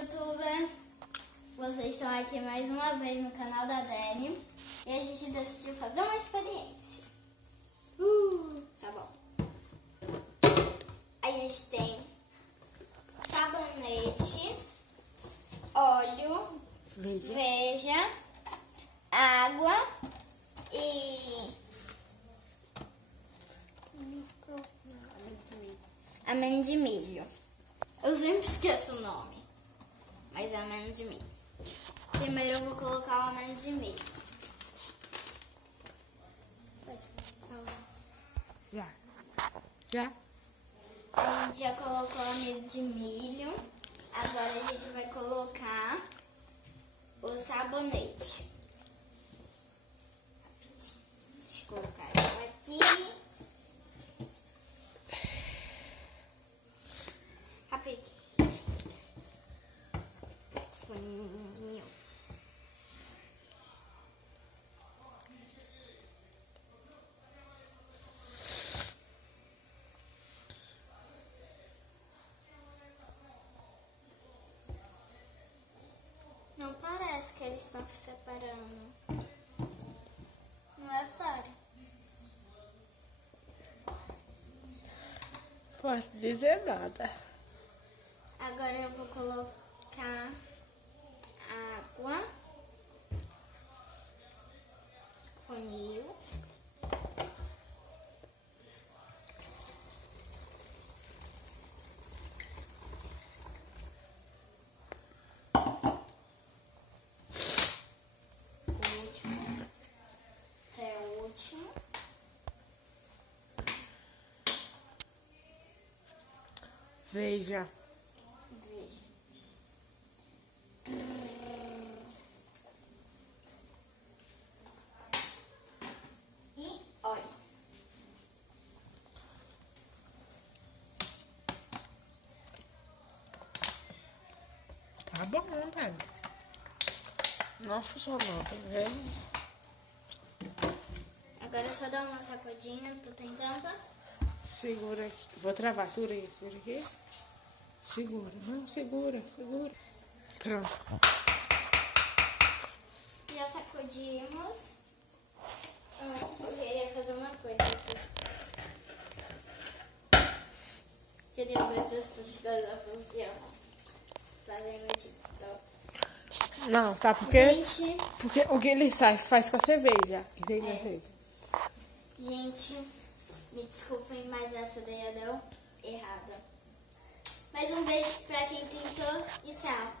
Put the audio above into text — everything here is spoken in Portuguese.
YouTube! Vocês estão aqui mais uma vez no canal da Dani e a gente decidiu fazer uma experiência. Tá bom. A gente tem sabonete, óleo, veja, água e amendoim de milho. Eu sempre esqueço o nome, mas é amendoim de milho. Primeiro eu vou colocar o amendoim de milho. Já. A gente já colocou o amendoim de milho. Agora a gente vai colocar o sabonete. Deixa eu colocar isso aqui. Rapidinho. Funinho. Não parece que eles estão se separando. Não é, Flávia? Posso dizer nada. Agora eu vou colocar água, funil, último, Veja. E olha. Tá bom, velho. Não funcionou, tá vendo? Agora é só dar uma sacudinha, tu tem tampa? Segura aqui. Vou travar, segura aí, segura aqui. Segura, não, segura. Pronto. Já sacudimos. Eu queria fazer uma coisa aqui. Queria ver se essas coisas funcionam. Fazendo no TikTok. Não, tá, porque Gente, o que ele faz com a cerveja. Entendeu? Cerveja. gente, me desculpem, mas essa daí deu errada. Mais um beijo pra quem tentou e tchau.